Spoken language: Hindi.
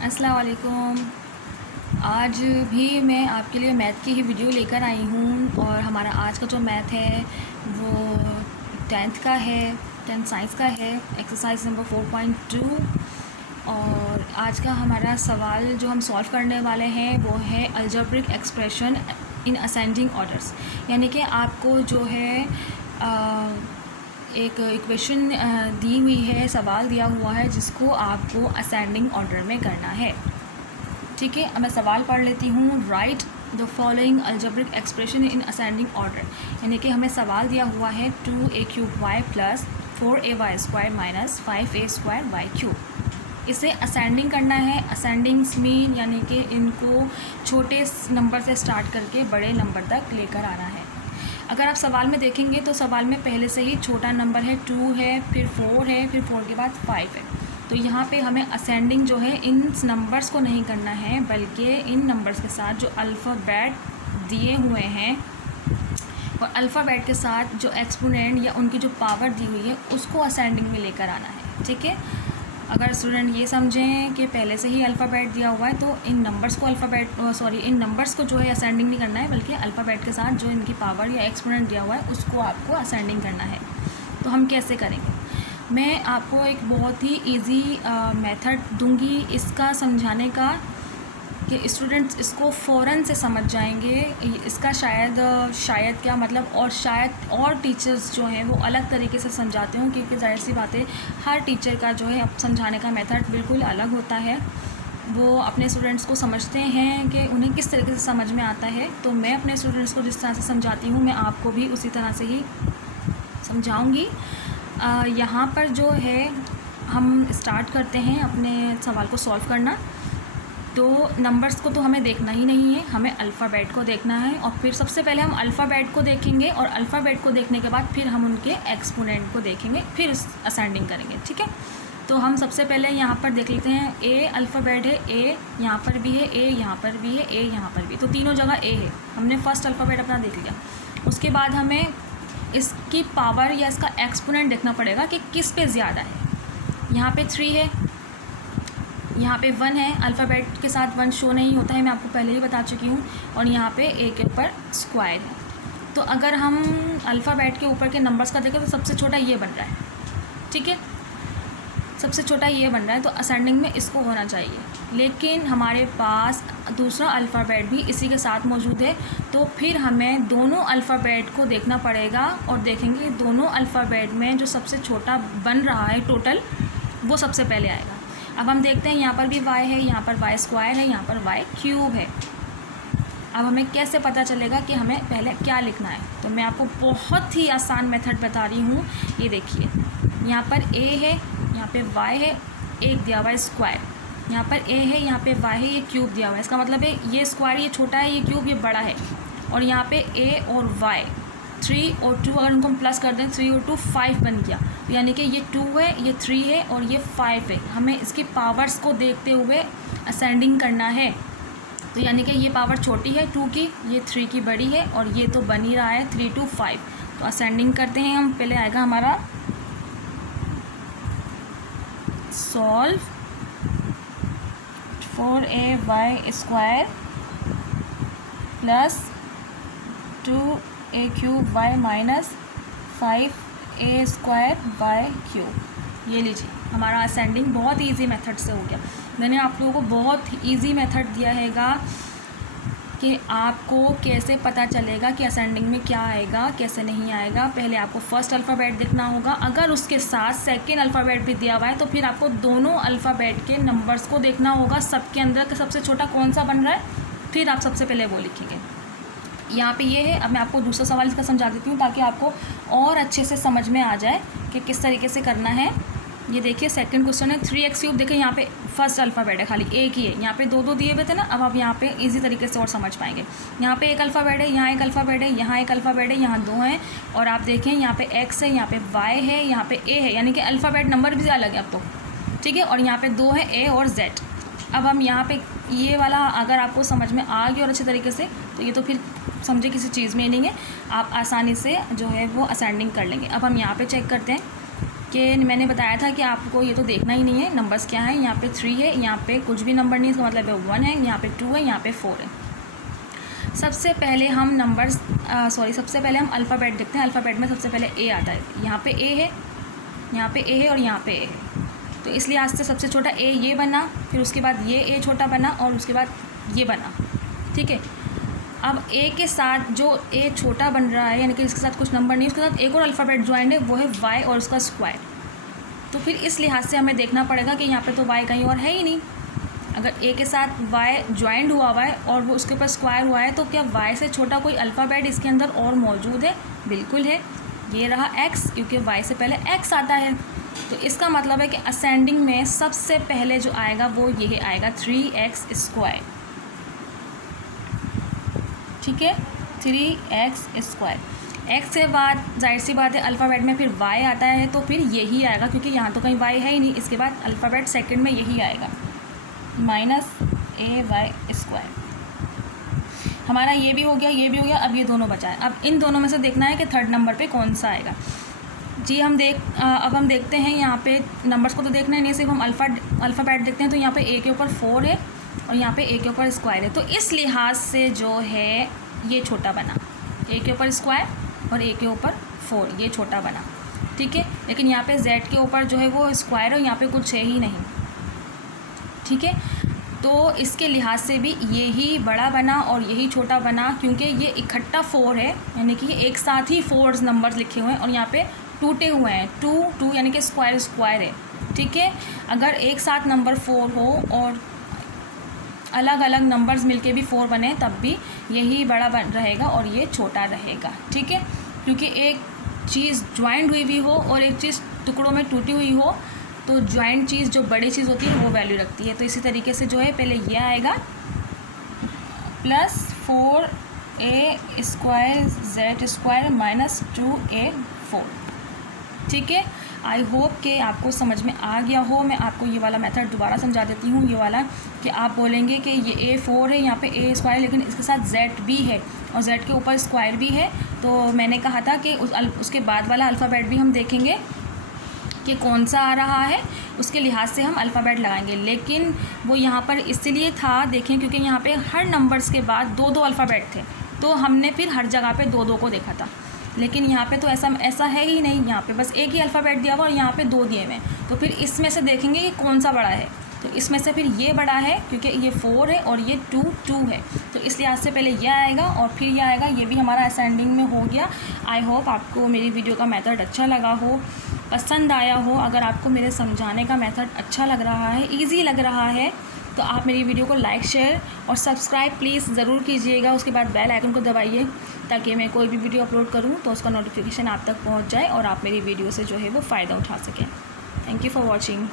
अस्सलाम वालेकुम। आज भी मैं आपके लिए मैथ की ही वीडियो लेकर आई हूँ और हमारा आज का जो मैथ है वो 10th का है, 10th साइंस का है, एक्सरसाइज नंबर 4.2। और आज का हमारा सवाल जो हम सॉल्व करने वाले हैं वो है algebraic expression in ascending orders. यानी कि आपको जो है एक इक्वेशन दी हुई है, सवाल दिया हुआ है जिसको आपको असेंडिंग ऑर्डर में करना है। ठीक है, अब मैं सवाल पढ़ लेती हूँ। Right the following algebraic expression in ascending order. यानी कि हमें सवाल दिया हुआ है 2a³ plus 4ay² minus 5a² इसे असेंडिंग करना है। असेंडिंग्स मीन यानी कि इनको छोटे नंबर से स्टार्ट करके बड़े नंबर तक लेकर आना है। अगर आप सवाल में देखेंगे तो सवाल में पहले से ही छोटा नंबर है 2 है, फिर 4 है, फिर 4 के बाद 5 है। तो यहाँ पे हमें असेंडिंग जो है इन नंबर्स को नहीं करना है, बल्कि इन नंबर्स के साथ जो अल्फ़ाबेट दिए हुए हैं और अल्फ़ाबेट के साथ जो एक्सपोनेंट या उनकी जो पावर दी हुई है उसको असेंडिंग में लेकर आना है। ठीक है, अगर स्टूडेंट ये समझें कि पहले से ही अल्फ़ाबेट दिया हुआ है तो इन नंबर्स को इन नंबर्स को जो है असेंडिंग नहीं करना है, बल्कि अल्फ़ाबेट के साथ जो इनकी पावर या एक्सपोनेंट दिया हुआ है उसको आपको असेंडिंग करना है। तो हम कैसे करेंगे? मैं आपको एक बहुत ही इजी मेथड दूंगी इसका समझाने का कि स्टूडेंट्स इसको फ़ौरन से समझ जाएंगे। इसका शायद क्या मतलब, और शायद और टीचर्स जो हैं वो अलग तरीके से समझाते हों, क्योंकि ज़ाहिर सी बात है हर टीचर का जो है समझाने का मेथड बिल्कुल अलग होता है। वो अपने स्टूडेंट्स को समझते हैं कि उन्हें किस तरीके से समझ में आता है। तो मैं अपने स्टूडेंट्स को जिस तरह से समझाती हूँ मैं आपको भी उसी तरह से ही समझाऊँगी। यहाँ पर जो है हम स्टार्ट करते हैं अपने सवाल को सॉल्व करना। तो नंबर्स को तो हमें देखना ही नहीं है, हमें अल्फ़ाबेट को देखना है। और फिर सबसे पहले हम अल्फ़ाबेट को देखेंगे और अल्फ़ाबेट को देखने के बाद फिर हम उनके एक्सपोनेंट को देखेंगे, फिर असेंडिंग करेंगे। ठीक है, तो हम सबसे पहले यहाँ पर देख लेते हैं। ए अल्फ़ाबेट है, ए यहाँ पर भी है, ए यहाँ पर भी है, ए यहाँ पर भी, तो तीनों जगह ए है। हमने फर्स्ट अल्फ़ाबेट अपना देख लिया। उसके बाद हमें इसकी पावर या इसका एक्सपोनेंट देखना पड़ेगा कि किस पे ज़्यादा है। यहाँ पे 3 है, यहाँ पे 1 है। अल्फ़ाबेट के साथ 1 शो नहीं होता है, मैं आपको पहले ही बता चुकी हूँ। और यहाँ पे ए के ऊपर स्क्वायर है। तो अगर हम अल्फ़ाबेट के ऊपर के नंबर्स का देखें तो सबसे छोटा ये बन रहा है। ठीक है, सबसे छोटा ये बन रहा है, तो असेंडिंग में इसको होना चाहिए। लेकिन हमारे पास दूसरा अल्फ़ाबेट भी इसी के साथ मौजूद है, तो फिर हमें दोनों अल्फ़ाबेट को देखना पड़ेगा और देखेंगे दोनों अल्फ़ाबेट में जो सबसे छोटा बन रहा है टोटल वो सबसे पहले आएगा। अब हम देखते हैं, यहाँ पर भी y है, यहाँ पर y² है, यहाँ पर y³ है। अब हमें कैसे पता चलेगा कि हमें पहले क्या लिखना है? तो मैं आपको बहुत ही आसान मेथड बता रही हूँ। ये देखिए, यहाँ पर a है, यहाँ पे y है, एक दिया हुआ है स्क्वायर, यहाँ पर a है, यहाँ पे y है, ये क्यूब दिया हुआ है। इसका मतलब है ये स्क्वायर ये छोटा है, ये क्यूब ये बड़ा है। और यहाँ पे a और y 3 और 2 अगर उनको हम प्लस कर दें, 3 और 2 5 बन गया। यानी कि ये 2 है, ये 3 है और ये 5 है। हमें इसकी पावर्स को देखते हुए असेंडिंग करना है। तो यानी कि ये पावर छोटी है 2 की, ये 3 की बड़ी है, और ये तो बन ही रहा है 3 to 5। तो असेंडिंग करते हैं हम। पहले आएगा हमारा solve 4ay² plus 2a³ minus 5a² ये लीजिए, हमारा असेंडिंग बहुत इजी मेथड से हो गया। मैंने आप लोगों को बहुत इजी मेथड दिया हैगा कि आपको कैसे पता चलेगा कि असेंडिंग में क्या आएगा, कैसे नहीं आएगा। पहले आपको फर्स्ट अल्फ़ाबेट देखना होगा, अगर उसके साथ सेकेंड अल्फ़ाबेट भी दिया हुआ है तो फिर आपको दोनों अल्फ़ाबेट के नंबर्स को देखना होगा, सबके अंदर का सबसे छोटा कौन सा बन रहा है, फिर आप सबसे पहले वो लिखेंगे। यहाँ पे ये है। अब मैं आपको दूसरा सवाल इसका समझा देती हूँ ताकि आपको और अच्छे से समझ में आ जाए कि किस तरीके से करना है। ये देखिए, सेकंड क्वेश्चन है 3x³ देखिए, यहाँ पे फर्स्ट अल्फ़ाबेट है, खाली एक ही है। यहाँ पे दो दिए हुए थे ना, अब आप यहाँ पे इजी तरीके से और समझ पाएंगे। यहाँ पे एक अल्फ़ाबेट है, यहाँ एक अल्फ़ाबेट है, यहाँ एक अल्फ़ाबेट है, यहाँ 2 हैं। और आप देखें यहाँ पे x है, यहाँ पे y है, यहाँ पे a है, यानी कि अल्फ़ाबेट नंबर भी अलग है अब तो। ठीक है, और यहाँ पे 2 है a और z। अब हम यहाँ पे ये वाला अगर आपको समझ में आ गया और अच्छे तरीके से, तो ये तो फिर समझे किसी चीज़ में नहीं है, आप आसानी से जो है वो असेंडिंग कर लेंगे। अब हम यहाँ पे चेक करते हैं, कि मैंने बताया था कि आपको ये तो देखना ही नहीं है नंबर्स क्या है। यहाँ पे 3 है, यहाँ पे कुछ भी नंबर नहीं, इसका मतलब है 1 है, यहाँ पे 2 है, यहाँ पे 4 है। सबसे पहले हम सबसे पहले हम अल्फ़ाबेट देखते हैं। अल्फ़ाबेट में सबसे पहले ए आता है। यहाँ पे ए है, यहाँ पे ए है और यहाँ पे ए है। तो इसलिए आज से सबसे छोटा ए ये बना, फिर उसके बाद ये ए छोटा बना और उसके बाद ये बना। ठीक है, अब ए के साथ जो ए छोटा बन रहा है यानी कि इसके साथ कुछ नंबर नहीं, उसके साथ एक और अल्फ़ाबेट ज्वाइंट है, वो है वाई और उसका स्क्वायर। तो फिर इस लिहाज से हमें देखना पड़ेगा कि यहाँ पे तो वाई कहीं और है ही नहीं। अगर ए के साथ वाई ज्वाइंट हुआ है और वो उसके ऊपर स्क्वायर हुआ है, तो क्या वाई से छोटा कोई अल्फ़ाबेट इसके अंदर और मौजूद है? बिल्कुल है। ये रहा एक्स, क्योंकि वाई से पहले एक्स आता है। तो इसका मतलब है कि असेंडिंग में सबसे पहले जो आएगा वो ये आएगा 3x²। ठीक है, 3x²। एक्स के बाद जाहिर सी बात है अल्फ़ाबेट में फिर वाई आता है, तो फिर यही आएगा, क्योंकि यहाँ तो कहीं वाई है ही नहीं। इसके बाद अल्फ़ाबेट सेकंड में यही आएगा -ay²। हमारा ये भी हो गया, ये भी हो गया। अब ये दोनों बचा है। अब इन दोनों में से देखना है कि थर्ड नंबर पे कौन सा आएगा। जी अब हम देखते हैं यहाँ पे नंबर्स को तो देखना ही नहीं, सिर्फ हम अल्फ़ाबेट देखते हैं। तो यहाँ पे ए के ऊपर 4 है और यहाँ पे ए के ऊपर स्क्वायर है। तो इस लिहाज से जो है ये छोटा बना, ए के ऊपर स्क्वायर और ए के ऊपर 4, ये छोटा बना। ठीक है, लेकिन यहाँ पे जेड के ऊपर जो है वो स्क्वायर है, यहाँ पे कुछ है ही नहीं। ठीक है, तो इसके लिहाज से भी यही बड़ा बना और यही छोटा बना, क्योंकि ये इकट्ठा 4 है, यानी कि एक साथ ही 4 नंबर्स लिखे हुए हैं और यहाँ पे टूटे हुए हैं। 2 यानी कि स्क्वायर है। ठीक है, अगर एक साथ नंबर 4 हो और अलग अलग नंबर्स मिलके भी 4 बने, तब भी यही बड़ा बन रहेगा और ये छोटा रहेगा। ठीक है, क्योंकि एक चीज़ ज्वाइंट हुई भी हो और एक चीज़ टुकड़ों में टूटी हुई हो, तो ज्वाइंट चीज़ जो बड़ी चीज़ होती है वो वैल्यू रखती है। तो इसी तरीके से जो है पहले ये आएगा +4a² -2a4। ठीक है, आई होप कि आपको समझ में आ गया हो। मैं आपको ये वाला मेथड दोबारा समझा देती हूँ। ये वाला कि आप बोलेंगे कि ये a4 है, यहाँ पे a स्क्वायर, लेकिन इसके साथ z भी है और z के ऊपर स्क्वायर भी है। तो मैंने कहा था कि उसके बाद वाला अल्फ़ाबेट भी हम देखेंगे कि कौन सा आ रहा है, उसके लिहाज से हम अल्फ़ाबेट लगाएंगे। लेकिन वो यहाँ पर इसलिए था, देखें, क्योंकि यहाँ पे हर नंबर्स के बाद 2-2 अल्फ़ाबेट थे, तो हमने फिर हर जगह पे 2-2 को देखा था। लेकिन यहाँ पे तो ऐसा है ही नहीं। यहाँ पे बस एक ही अल्फ़ाबेट दिया हुआ और यहाँ पे 2 दिए हुए हैं। तो फिर इसमें से देखेंगे कि कौन सा बड़ा है। तो इसमें से फिर ये बड़ा है, क्योंकि ये 4 है और ये 2 है। तो इस लिहाज से पहले ये आएगा और फिर ये आएगा। ये भी हमारा असेंडिंग में हो गया। आई होप आपको मेरी वीडियो का मेथड अच्छा लगा हो, पसंद आया हो। अगर आपको मेरे समझाने का मेथड अच्छा लग रहा है, ईजी लग रहा है, तो आप मेरी वीडियो को लाइक, शेयर और सब्सक्राइब प्लीज़ ज़रूर कीजिएगा। उसके बाद बेल आइकन को दबाइए, ताकि मैं कोई भी वीडियो अपलोड करूं तो उसका नोटिफिकेशन आप तक पहुंच जाए और आप मेरी वीडियो से जो है वो फ़ायदा उठा सकें। Thank you for watching.